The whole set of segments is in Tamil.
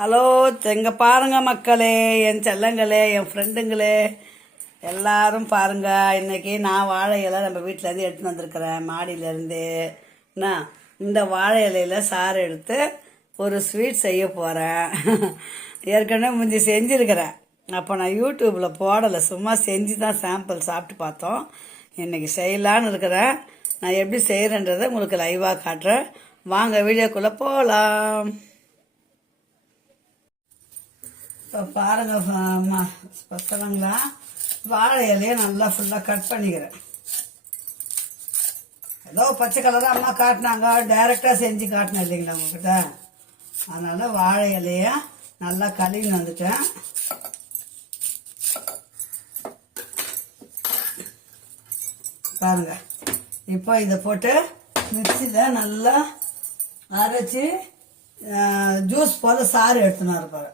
ஹலோ, எங்க பாருங்க மக்களே, என் செல்லங்களே, என் ஃப்ரெண்டுங்களே எல்லாரும் பாருங்க. இன்னைக்கு நான் வாழை இலை நம்ம வீட்டிலேருந்து எடுத்துன்னு வந்திருக்கிறேன் மாடியிலேருந்து. என்ன இந்த வாழை இலையில சாறு எடுத்து ஒரு ஸ்வீட் செய்ய போகிறேன். ஏற்கனவே முந்தி செஞ்சுருக்கிறேன். அப்போ நான் யூடியூப்பில் போடலை, சும்மா செஞ்சு தான் சாம்பிள் சாப்பிட்டு பார்த்தோம். இன்றைக்கி செய்யலான்னு இருக்கிறேன். நான் எப்படி செய்கிறேன்றதை உங்களுக்கு லைவாக காட்டுறேன். வாங்க வீடியோக்குள்ளே போகலாம். இப்போ பாருங்க பசங்களா, வாழை இலையை நல்லா ஃபுல்லாக கட் பண்ணிக்கிறேன். ஏதோ பச்சை கலராக அம்மா காட்டினாங்க, டைரெக்டாக செஞ்சு காட்டினேன் இல்லைங்களா உங்ககிட்ட. அதனால் வாழை இலையை நல்லா கழுவின்னு வந்துட்டேன். பாருங்க, இப்போ இதை போட்டு மிக்சியில் நல்லா அரைச்சி ஜூஸ் போல் சாறு எடுத்துன்னு இருப்பாங்க.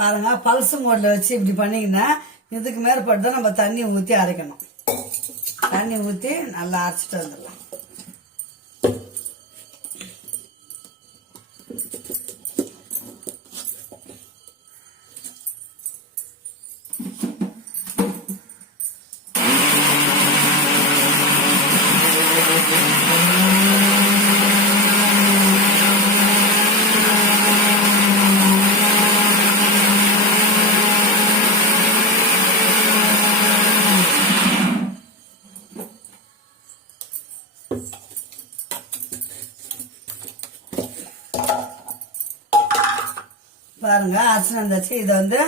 பாருங்க, பல்சு மோடில் வச்சு இப்படி பண்ணிங்கன்னா இதுக்கு மேற்பட்டு தான் நம்ம தண்ணி ஊற்றி அரைக்கணும். தண்ணி ஊற்றி நல்லா அரைச்சிட்டு வந்துடலாம். பாருங்க, அரிசி வந்தாச்சு. இதை வந்து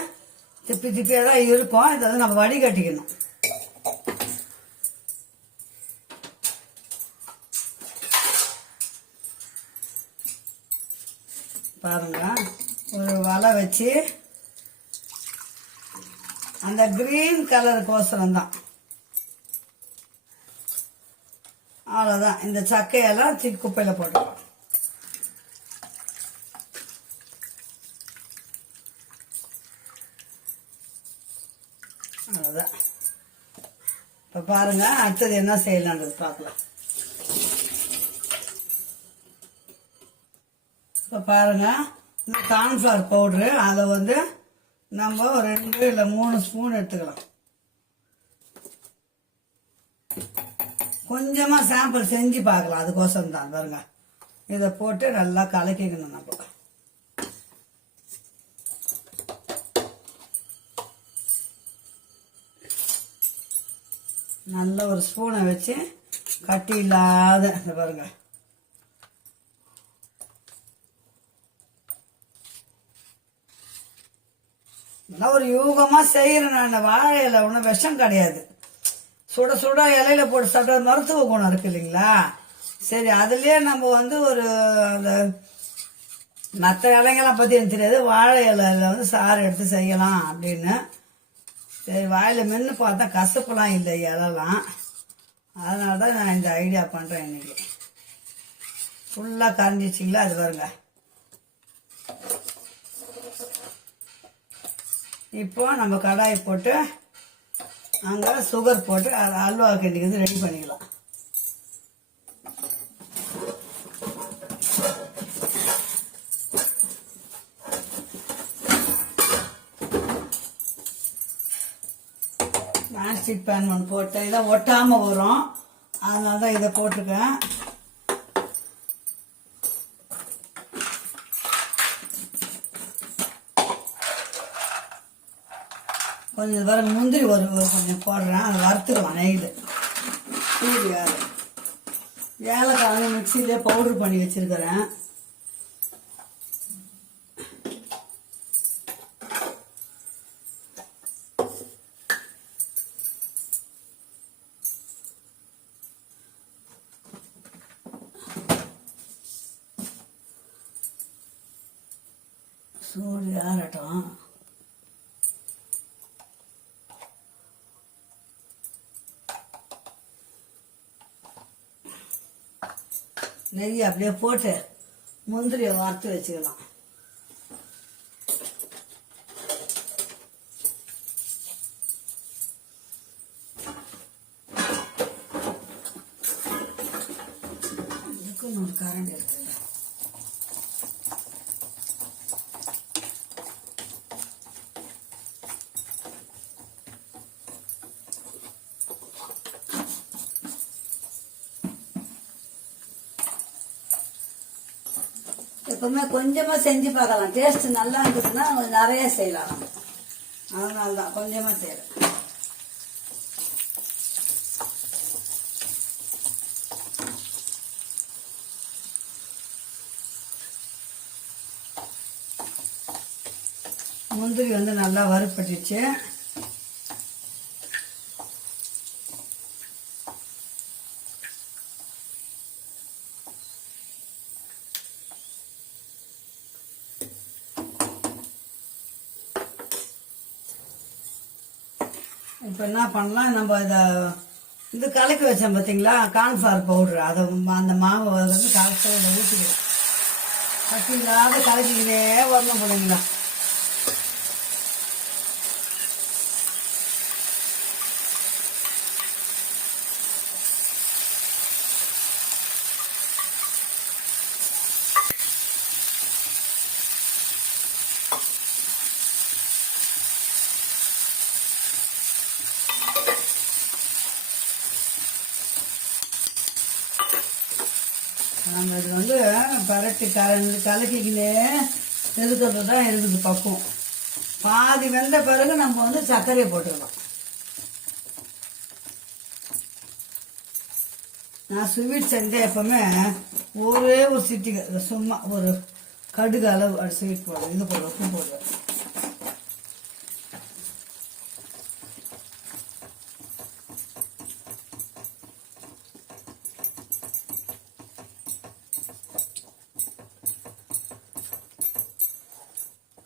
திப்பி திப்பியாக தான் இருக்கும். இதை வந்து நம்ம வடிகட்டிக்கணும். பாருங்க, ஒரு வலை வச்சு அந்த கிரீன் கலருக்கோசரம் தான். அவ்வளோதான். இந்த சக்கையெல்லாம் தூக்கி குப்பையில் போட்டுக்கலாம். அவ்வளோதான். இப்போ பாருங்க, அடுத்தது என்ன செய்யலான்றது பார்க்கலாம். இப்போ பாருங்க, இந்த கார்ன்ஃப்ளவர் பவுட்ரு அதை வந்து நம்ம 2 இல்லை 3 ஸ்பூன் எடுத்துக்கலாம். கொஞ்சமாக சாம்பிள் செஞ்சு பார்க்கலாம், அதுக்கோசரம் தான். பாருங்க, இதை போட்டு நல்லா கலக்கிக்கணும். நம்ம நல்ல ஒரு ஸ்பூனை வச்சு கட்டி இல்லாத இந்த பாருங்க. நல்லா ஒரு யூகமாக செய்கிறேன் நான். வாழை இலை ஒன்றும் விஷம் கிடையாது. சுட சுட இலையில போட்டு சாப்பிட்டா மருத்துவ குணம் இருக்கு இல்லைங்களா. சரி, அதுலேயே நம்ம வந்து ஒரு அந்த மற்ற இலைங்கெல்லாம் பற்றி எனக்கு தெரியாது. வாழை இலையில வந்து சாறு எடுத்து செய்யலாம் அப்படின்னு. சரி, வாயில் மென்று பார்த்தா கசப்பெல்லாம் இல்லை இலெல்லாம். அதனால தான் நான் இந்த ஐடியா பண்ணுறேன். இன்னைக்கு ஃபுல்லாக கரைஞ்சிச்சிங்களா, அது பாருங்க. இப்போ நம்ம கடாயை போட்டு அங்கே சுகர் போட்டு அல்வா கிண்டிக்கு ரெடி பண்ணிக்கலாம். நான்ஸ்டிக் பேன் ஒன்று போட்டு இதை ஒட்டாமல் வரும், அதனால தான் இதை போட்டிருக்கேன். கொஞ்சம் வர முந்திரி ஒரு கொஞ்சம் போடுறேன், அதை வறுத்துக்கலாம் நெய்யில். ஏலக்காய் மிக்சியிலே பவுட்ரு பண்ணி வச்சிருக்கிறேன். சூடு ஏறட்டும். நெய் அப்படியே போட்டு முந்திரியை வறுத்து வச்சுக்கலாம். இதுக்கு ஒரு கரண்டி இருக்கு. எப்பவுமே கொஞ்சமாக செஞ்சு பார்க்கலாம். டேஸ்ட் நல்லா இருந்ததுன்னா கொஞ்சம் நிறைய செய்யலாம் நம்ம. அதனால தான் கொஞ்சமாக செய்கிறேன். முந்திரி வந்து நல்லா வறுப்பட்டுச்சு. இப்போ என்ன பண்ணலாம், நம்ம இது கலக்கி வச்சோம் பார்த்தீங்களா, கார்ன்ஃப்ளவர் பவுடர், அதை அந்த மாவை வந்து கார்ன்ஃப்ளவர் ஊற்றிக்கலாம். கட்டி இல்லாத கலக்கிக்கிட்டே வரணும் பிள்ளைங்களா. நம்ம இது வந்து பரட்டி கலக்கிக்கினே இருக்கிறது தான் இருக்குது பக்குவம். பாதி வெந்த பிறகு நம்ம வந்து சர்க்கரையை போட்டுக்கலாம். நான் ஸ்வீட் செஞ்சேன் எப்பவுமே ஒரே ஒரு சிட்டிக்கு சும்மா ஒரு கடுகு அளவு ஸ்வீட் போடுவேன், இது போடுவேன், உப்பு போடுவேன்.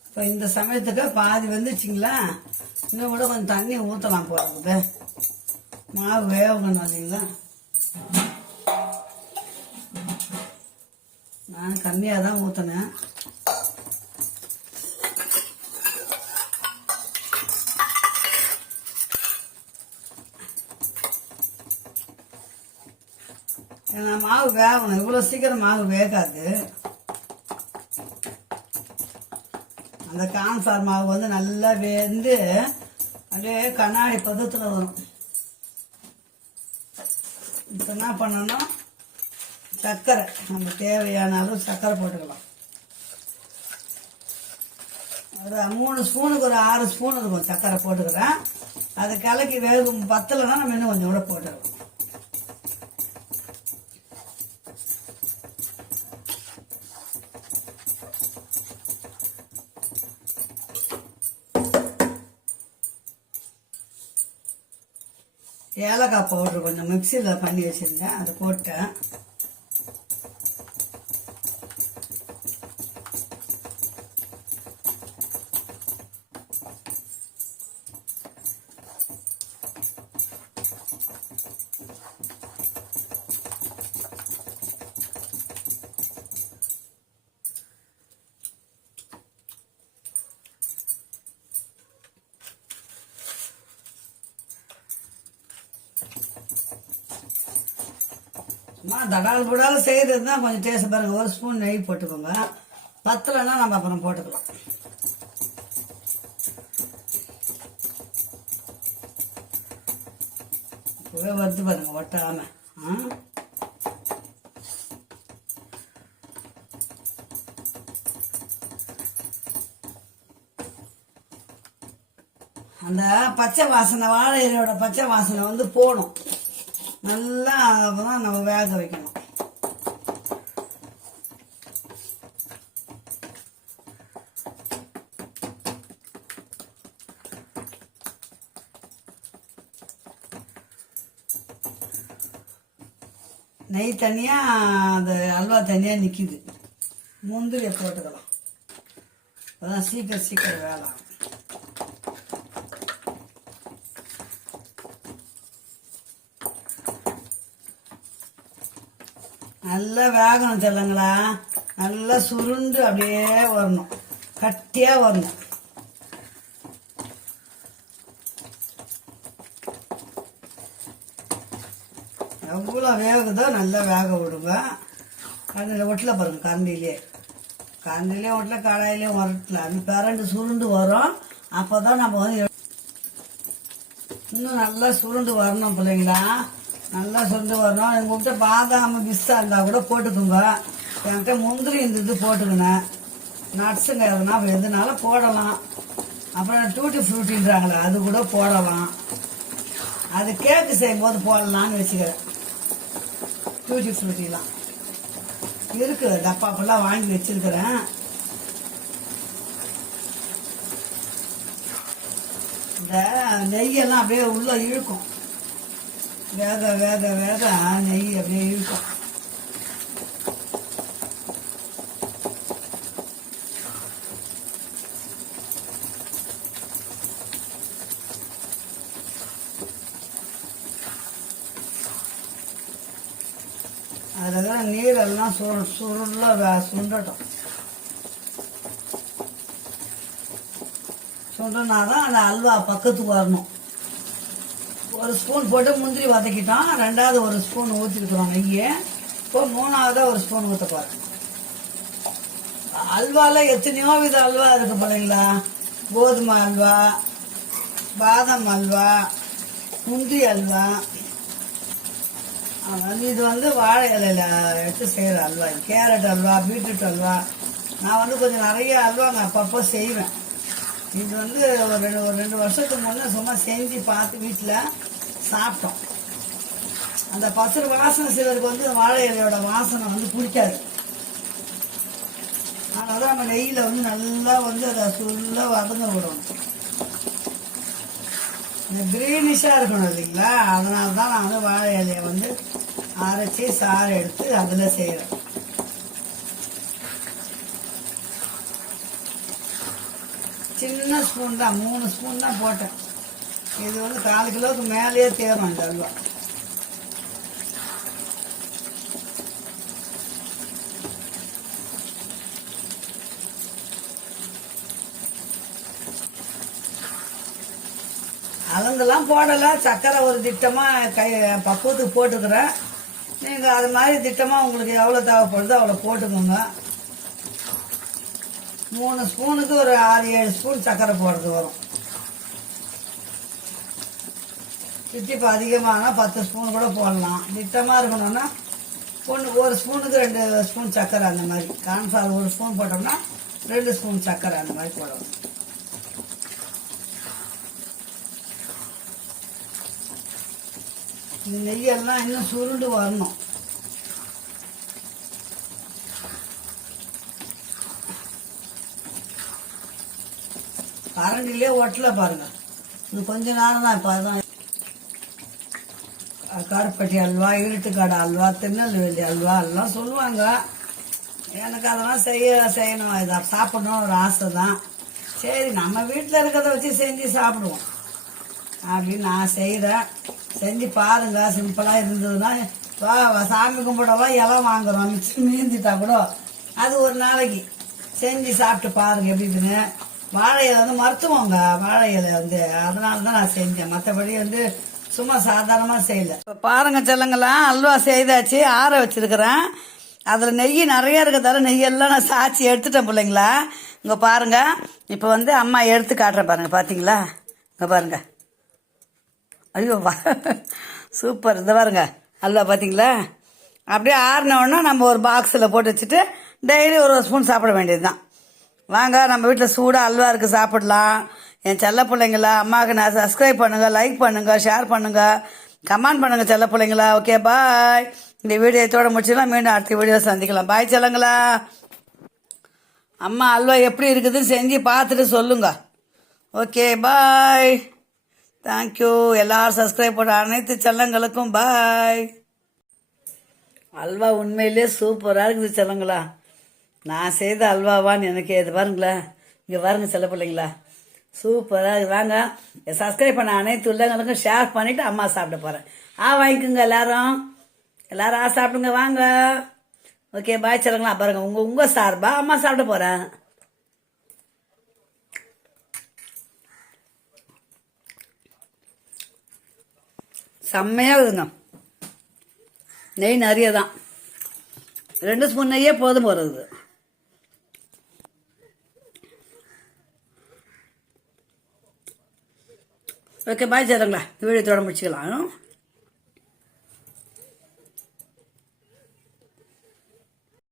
இப்போ இந்த சமயத்துக்கு பாதி வந்துச்சுங்களா, இன்னும் கூட கொஞ்சம் தண்ணி ஊற்றலாம் போகிறது. மாவு வேகணும் இல்லைங்களா. நான் கம்மியாக தான் ஊற்றினேன். ஏன்னா மாவு வேகணும், இவ்வளோ சீக்கிரம் மாவு வேகாது. அந்த கார்ன்ஃப்ளவர் மாவு வந்து நல்லா வெந்து அப்படியே கண்ணாடி பதத்தில் வரும். இப்போ என்ன பண்ணணும், சர்க்கரை நம்ம தேவையான அளவு சர்க்கரை போட்டுக்கலாம். ஒரு 3 ஸ்பூனுக்கு ஒரு 6 ஸ்பூன் இருக்கும் சர்க்கரை போட்டுக்கிறேன். அதை கலக்கி வேகும் பத்தலைன்னா நம்ம இன்னும் கொஞ்சம் கூட போட்டுக்கலாம். ஏலக்காய் பவுடர் கொஞ்சம் மிக்சியில் பண்ணி வச்சுருந்தேன், அதை போட்டேன். சும்மா தடால் புடால் செய்கிறது தான் கொஞ்சம் டேஸ்ட் பாருங்கள். ஒரு ஸ்பூன் நெய் போட்டுக்கோங்க. பத்தலைன்னா நம்ம அப்புறம் போட்டுக்கலாம். இப்போவே வறுத்து பாருங்க ஒட்டாமல். அந்த பச்சை வாசனை, வாழை இலையோட பச்சை வாசனை வந்து போகணும் நல்லா. அப்பதான் நம்ம வேக வைக்கணும். நெய் தனியா, அந்த அல்வா தனியா நிக்குது. முந்திரியை போட்டுக்கலாம், அப்பதான் சீக்கிரம் வேலை. நல்லா வேகணும் செல்லங்களா. நல்லா சுருண்டு அப்படியே வரணும், கட்டியா வரணும். எவ்வளோ வேகுதோ நல்லா வேக விடுங்க. கரண்டியில் ஒட்டல பாருங்க, கரண்டிலே ஒட்டல, கடாயிலையும் வரட்டல. அது பிறண்டு சுருண்டு வரும். அப்போ தான் நம்ம வந்து இன்னும் நல்லா சுருண்டு வரணும் பிள்ளைங்களா. நல்லா சுருண்டு வரணும். உங்கள்கிட்ட பாதாம் பிஸ்தா இருந்தால் கூட போட்டுக்கோங்க. என்கிட்ட முந்திரி இந்த இது போட்டுக்கினேன், நட்ஸுங்க எதுனாலும் போடலாம். அப்புறம் டூட்டி ஃப்ரூட்டின்றாங்களே அது கூட போடலாம். அது கேக்கு செய்யும் போது போடலான்னு வச்சுக்கிறேன். டூட்டி ஃப்ரூட்டிலாம் இருக்குது, டப்பாப்பெல்லாம் வாங்கி வச்சிருக்கிறேன். இந்த நெய்யெல்லாம் அப்படியே உள்ள இழுக்கும், வேக வேக வேக நெய் அப்படியே இழுக்கும். அதில் நீரெல்லாம் சுண்டட்டும். சுண்டனாதான் அந்த அல்வா பக்கத்துக்கு வரணும். ஒரு ஸ்பூன் போட்டு முந்திரி வதக்கிட்டோம், ரெண்டாவது ஒரு ஸ்பூன் ஊற்றிக்கிறோம் நெய்யை. இப்போ மூணாவதா ஒரு ஸ்பூன் ஊற்ற போகிறேன். அல்வால எத்தனையோ வித அல்வா இருக்கு பாருங்களா. கோதுமை அல்வா, பாதாம் அல்வா, முந்திரி அல்வா. இது வந்து வாழை இலையில எடுத்து செய்கிற அல்வா. Carrot halwa, beetroot halwa. நான் கொஞ்சம் நிறைய அல்வாங்க அப்பப்போ செய்வேன். இது ஒரு 2 வருஷத்துக்கு முன்னே சும்மா செஞ்சு பார்த்து வீட்டில் சாப்பிட்டோம். அந்த பசுறு வாசனை சிலருக்கு வாழை இலையோட வாசனை பிடிக்காது. அதனால தான் நம்ம நெய்யில் நல்லா அதை ஃபுல்லாக வதங்க விடணும். இந்த கிரீனிஷாக இருக்கணும் இல்லைங்களா, அதனால தான் நான் வாழை இலையை அரைச்சி சாறு எடுத்து அதில் செய்கிறேன். சின்ன ஸ்பூன் தான், 3 ஸ்பூன் தான் போட்டேன். இது 4 கிலோவுக்கு மேலேயே தேரும் இந்த அல்வா. அளந்தெல்லாம் போடலை, சக்கரை ஒரு திட்டமாக பக்குவத்துக்கு போட்டுக்கிறேன். நீங்கள் அது மாதிரி திட்டமாக உங்களுக்கு எவ்வளோ தேவைப்படுதோ அவ்வளோ போட்டுக்கோங்க. 3 ஸ்பூனுக்கு ஒரு 6-7 ஸ்பூன் சக்கரை போடுறது வரும். திட்டிப்பு அதிகமானா 10 ஸ்பூன் கூட போடலாம். திட்டமாக இருக்கணும்னா ஒரு ஸ்பூனுக்கு 2 ஸ்பூன் சக்கரை, அந்த மாதிரி. கான்ஃபால் 1 ஸ்பூன் போட்டோம்னா 2 ஸ்பூன் சக்கரை அந்த மாதிரி போடணும். இந்த நெய்யெல்லாம் இன்னும் சுருண்டு வரணும். கரண்டிலே ஒட்டல பாருங்க. இது கொஞ்ச நேரம் தான். இப்போ அதுதான் கார்பட்டி அல்வா, இருட்டுக்காடு அல்வா, திருநெல்வேலி அல்வா எல்லாம் சொல்லுவாங்க. எனக்கு அதெல்லாம் செய்யணும், இதை சாப்பிடணும் ஒரு ஆசை தான். சரி, நம்ம வீட்டில் இருக்கிறத வச்சு செஞ்சு சாப்பிடுவோம் அப்படின்னு நான் செய்கிறேன். செஞ்சு பாருங்க. சிம்பிளாக இருந்ததுன்னா சாமி கும்பிடவா இலை வாங்குறோம், மிச்சம் மீந்துட்டா கூட அது ஒரு நாளைக்கு செஞ்சு சாப்பிட்டு பாருங்க எப்படி இருக்குன்னு. வாழை இலை மருத்துவங்க, வாழை இலை அதனால தான் நான் செஞ்சேன். மற்றபடி சும்மா சாதாரணமாக செய்யலை. இப்போ பாருங்க செல்லங்களாம், அல்வா செய்தாச்சு, ஆற வச்சிருக்கிறேன். அதில் நெய் நிறைய இருக்கிறதால நெய்யெல்லாம் நான் சாய்ச்சி எடுத்துட்டேன் பிள்ளைங்களா. இங்கே பாருங்க, இப்போ அம்மா எடுத்து காட்டுறேன் பாருங்க. பார்த்தீங்களா, இங்கே பாருங்க. ஐயோ சூப்பர். இந்த பாருங்க அல்வா பார்த்தீங்களா. அப்படியே ஆறினோடனே நம்ம ஒரு பாக்ஸில் போட்டு வச்சுட்டு டெய்லி ஒரு ஸ்பூன் சாப்பிட வேண்டியது தான். வாங்க, நம்ம வீட்டில் சூடாக அல்வா இருக்குது, சாப்பிடலாம். என் செல்ல பிள்ளைங்களா, அம்மாவுக்கு நான் சப்ஸ்கிரைப் பண்ணுங்கள், லைக் பண்ணுங்கள், ஷேர் பண்ணுங்கள், கமெண்ட் பண்ணுங்கள் செல்ல பிள்ளைங்களா. ஓகே, பாய். இந்த வீடியோ இதோட முடிச்சுக்கலாம். மீண்டும் அடுத்த வீடியோ சந்திக்கலாம். பாய் செல்லங்களா. அம்மா அல்வா எப்படி இருக்குதுன்னு செஞ்சு பார்த்துட்டு சொல்லுங்க. ஓகே, பாய். தேங்க்யூ. எல்லாரும் சப்ஸ்கிரைப் பண்ண அனைத்து செல்லங்களுக்கும் பாய். அல்வா உண்மையிலே சூப்பராக இருக்குது செல்லங்களா. நான் செய்த அல்வாவான்னு எனக்கு இது பாருங்களேன். இங்கே பாருங்க செல்ல பிள்ளைங்களா, சூப்பராக. வாங்க, சப்ஸ்கிரைப் பண்ண அனைத்து உள்ளவங்களுக்கும் ஷேர் பண்ணிவிட்டு அம்மா சாப்பிட போகிறேன். வாங்கிக்கோங்க எல்லாரும் சாப்பிடுங்க. வாங்க. ஓகே, பாய் செல்லங்களா. பாருங்க, உங்கள் சார்பா அம்மா சாப்பிட போகிறேன். செம்மையாக இருக்குங்க. நெய் நிறைய தான், 2 ஸ்பூன் நெய்யே போதும் போகிறது. ஓகே, பாய் சேருங்களா. வீடியோ தொடர முடிச்சுக்கலாம்.